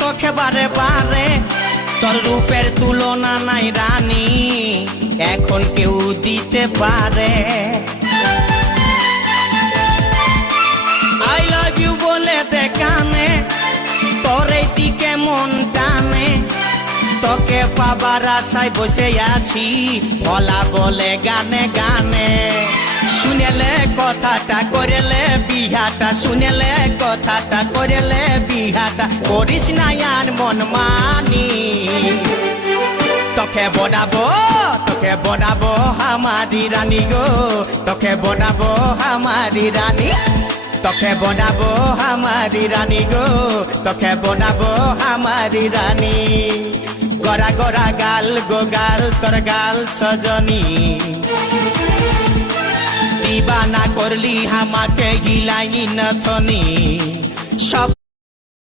তোকে বারে বারে, তোর রূপের তুলনা নাই রানী, এখন কেউ দিতে পারে। আই লাভ ইউ বলে দে কানে, তোর এই দিকে মন টানে, তোকে পাবার আশায় বসে আছি, বলা বলে গানে গানে। শুনেলে কথাটা করেলে বিহাটা, শুনেলে কথাটা করেলে বিহাটা, করিস না আর মন মানি। তোকে বনাবো আমারি রানী গো, তোকে বনাবো আমারি রানী, তোকে বনাবো আমারি রানী গো, তোকে বনাবো আমারি রানী। গড়া গড়া গাল গো গাল, তোর গাল সজনী, দিবানা করলি আমাকে গিলাই নথনি। সব